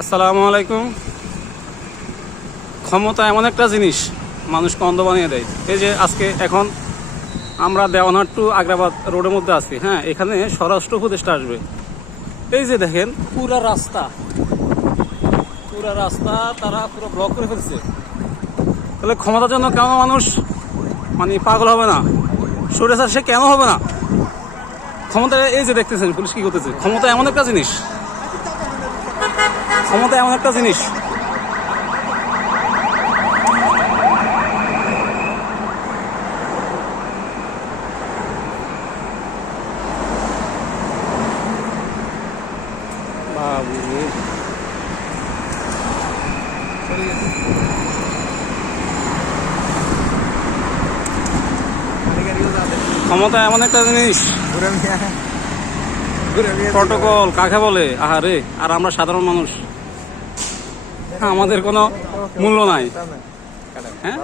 আসসালামু আলাইকুম। ক্ষমতা এমন একটা জিনিস মানুষকে অন্ধ বানিয়ে দেয়। এই যে আজকে এখন আমরা দেওয়ানহাট টু আগ্রাবাদ রোডের মধ্যে আছি। হ্যাঁ, এখানে স্বরাষ্ট্র উপদেষ্টা আসবে। এই যে দেখেন পুরা রাস্তা তারা পুরো ব্লক করে ফেলছে। তাহলে ক্ষমতার জন্য কেন মানুষ মানে পাগল হবে না? স্বৈরাচার সে কেন হবে না? ক্ষমতা এই যে দেখতেছেন পুলিশ কি করতেছে। ক্ষমতা এমন একটা জিনিস, ক্ষমতা এমন একটা জিনিস। বাবুরে, ক্ষমতা এমন একটা জিনিস। প্রটোকল কাকে বলে? আহারে, আর আমরা সাধারণ মানুষ, আমাদের কোনো মূল্য নাই। হ্যাঁ।